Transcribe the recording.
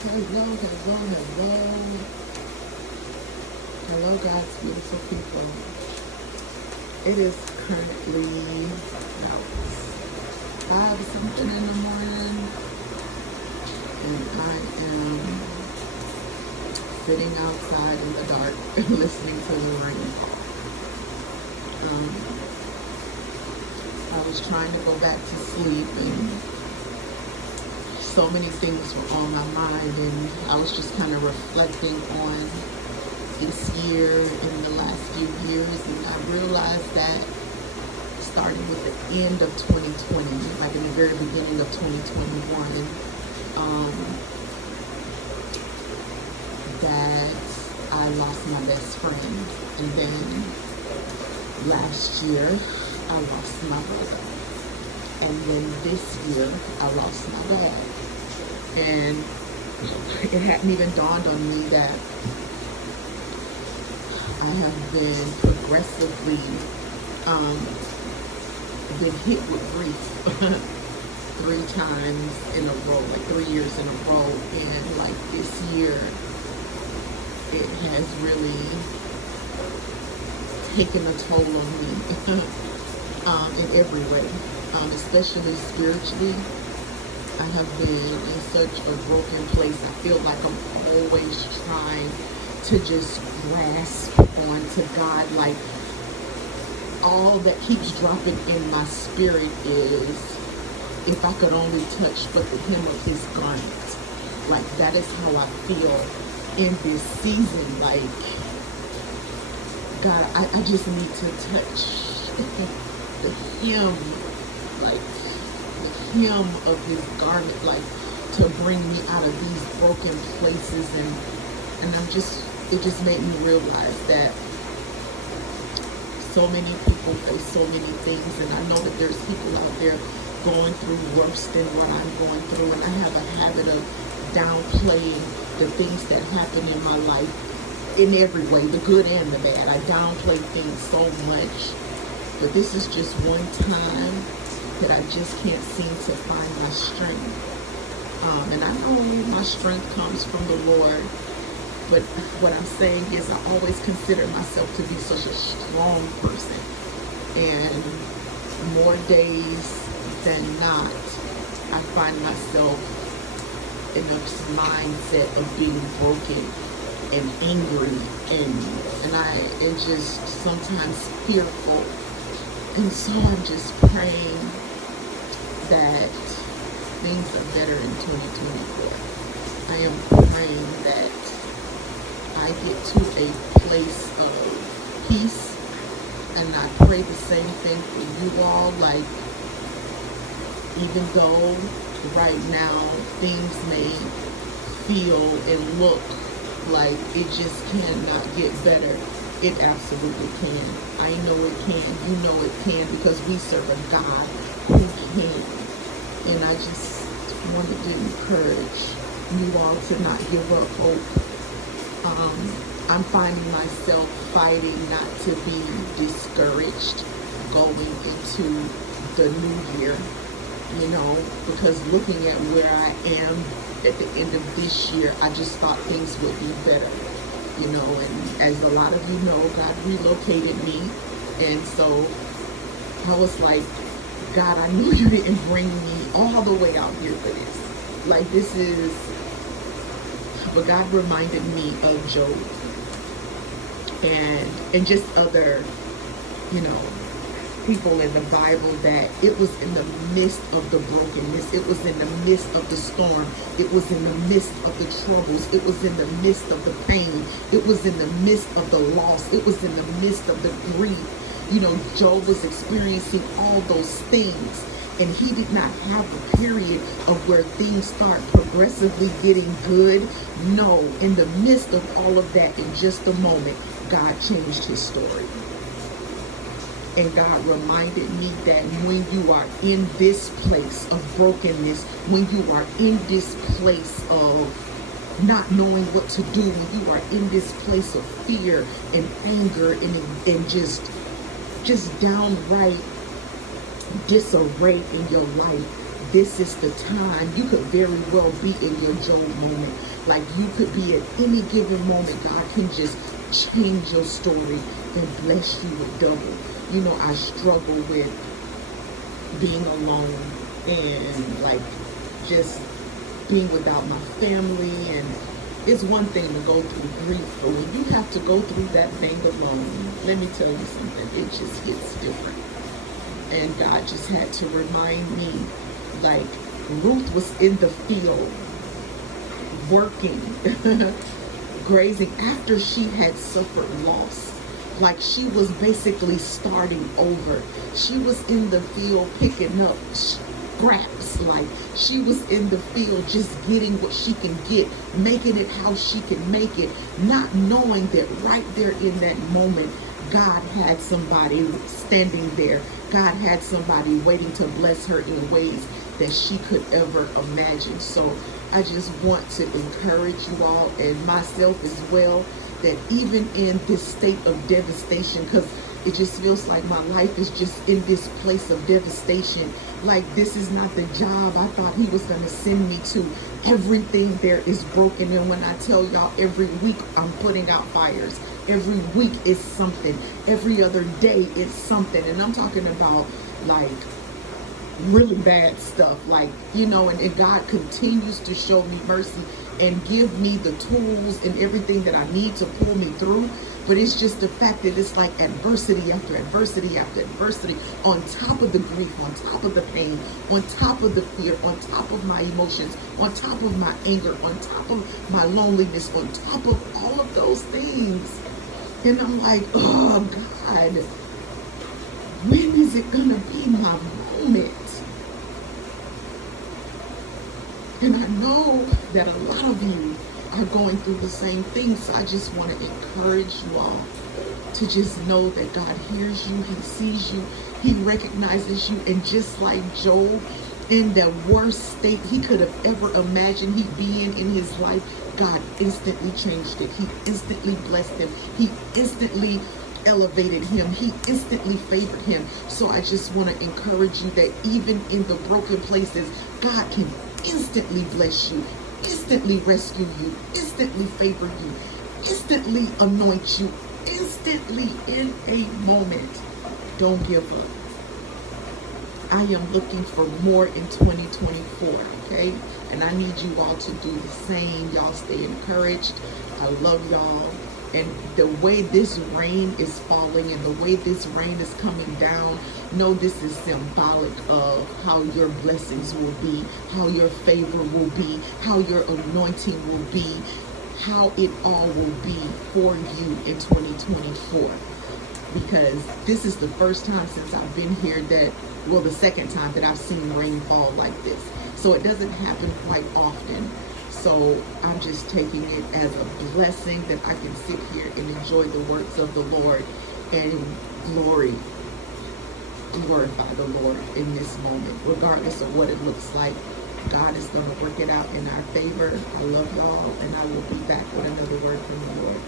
Hello, hello, hello. Hello, God's beautiful people. It is currently about 5 something in the morning, and I am sitting outside in the dark and listening to the rain. Um, I was trying to go back to sleep, and so many things were on my mind, and I was just kind of reflecting on this year and the last few years, and I realized that starting with the end of 2020, like in the very beginning of 2021, that I lost my best friend, and then last year I lost my brother, and then this year I lost my dad. And it hadn't even dawned on me that I have been progressively been hit with grief 3 times in a row, like 3 years in a row. And like this year, it has really taken a toll on me in every way, especially spiritually. I have been in such a broken place. I feel like I'm always trying to just grasp onto God. Like, all that keeps dropping in my spirit is, if I could only touch but the hem of his garment. Like, that is how I feel in this season. Like, God, I just need to touch the hem, like the hem of his garment, like, to bring me out of these broken places. And it just made me realize that so many people face so many things, and I know that there's people out there going through worse than what I'm going through, and I have a habit of downplaying the things that happen in my life in every way, the good and the bad. I downplay things so much, but this is just one time that I just can't seem to find my strength. And I know my strength comes from the Lord, but what I'm saying is I always consider myself to be such a strong person. And more days than not, I find myself in a mindset of being broken and angry and just sometimes fearful. And so I'm just praying that things are better in 2024. I am praying that I get to a place of peace, and I pray the same thing for you all. Like, even though right now things may feel and look like it just cannot get better, it absolutely can. I know it can. You know it can, because we serve a God who can. And I just wanted to encourage you all to not give up hope. I'm finding myself fighting not to be discouraged going into the new year, because looking at where I am at the end of this year, I just thought things would be better, and as a lot of you know, God relocated me, and so I was like, God, I knew you didn't bring me all the way out here for this. Like, this is, but God reminded me of Job and just other, people in the Bible, that it was in the midst of the brokenness, it was in the midst of the storm, it was in the midst of the troubles, it was in the midst of the pain, it was in the midst of the loss, it was in the midst of the grief. Job was experiencing all those things, and he did not have a period of where things start progressively getting good. No, in the midst of all of that, in just a moment, God changed his story. And God reminded me that when you are in this place of brokenness, when you are in this place of not knowing what to do, when you are in this place of fear and anger and just downright disarray in your life, this is the time. You could very well be in your Job moment. Like, you could be at any given moment. God can just change your story and bless you with double. You know, I struggle with being alone and like just being without my family. And it's one thing to go through grief, but when you have to go through that thing alone, let me tell you something, it just hits different. And God just had to remind me, like, Ruth was in the field working, grazing after she had suffered loss. Like, she was basically starting over. She was in the field picking up scraps. Like, she was in the field just getting what she can get, making it how she can make it, not knowing that right there in that moment, God had somebody standing there. God had somebody waiting to bless her in ways that she could ever imagine. So I just want to encourage you all, and myself as well, that even in this state of devastation, because it just feels like my life is just in this place of devastation. Like, this is not the job I thought he was going to send me to. Everything there is broken. And when I tell y'all, every week I'm putting out fires. Every week is something. Every other day is something. And I'm talking about, like, really bad stuff. Like, you know, and God continues to show me mercy and give me the tools and everything that I need to pull me through. But it's just the fact that it's like adversity after adversity after adversity, on top of the grief, on top of the pain, on top of the fear, on top of my emotions, on top of my anger, on top of my loneliness, on top of all of those things. And I'm like, oh God, when is it gonna be my moment? And I know that a lot of you are going through the same thing. So I just want to encourage you all to just know that God hears you, he sees you, he recognizes you. And just like Job, in the worst state he could have ever imagined he'd be in his life, God instantly changed it. He instantly blessed him. He instantly elevated him. He instantly favored him. So I just want to encourage you that even in the broken places, God can instantly bless you, instantly rescue you, instantly favor you, instantly anoint you, instantly in a moment. Don't give up. I am looking for more in 2024, okay? And I need you all to do the same. Y'all stay encouraged. I love y'all. And the way this rain is falling and the way this rain is coming down, know this is symbolic of how your blessings will be, how your favor will be, how your anointing will be, how it all will be for you in 2024. Because this is the first time since I've been here that, well, the second time that I've seen rain fall like this. So it doesn't happen quite often. So I'm just taking it as a blessing that I can sit here and enjoy the works of the Lord and glorify the Lord in this moment, regardless of what it looks like. God is going to work it out in our favor. I love y'all, and I will be back with another word from the Lord.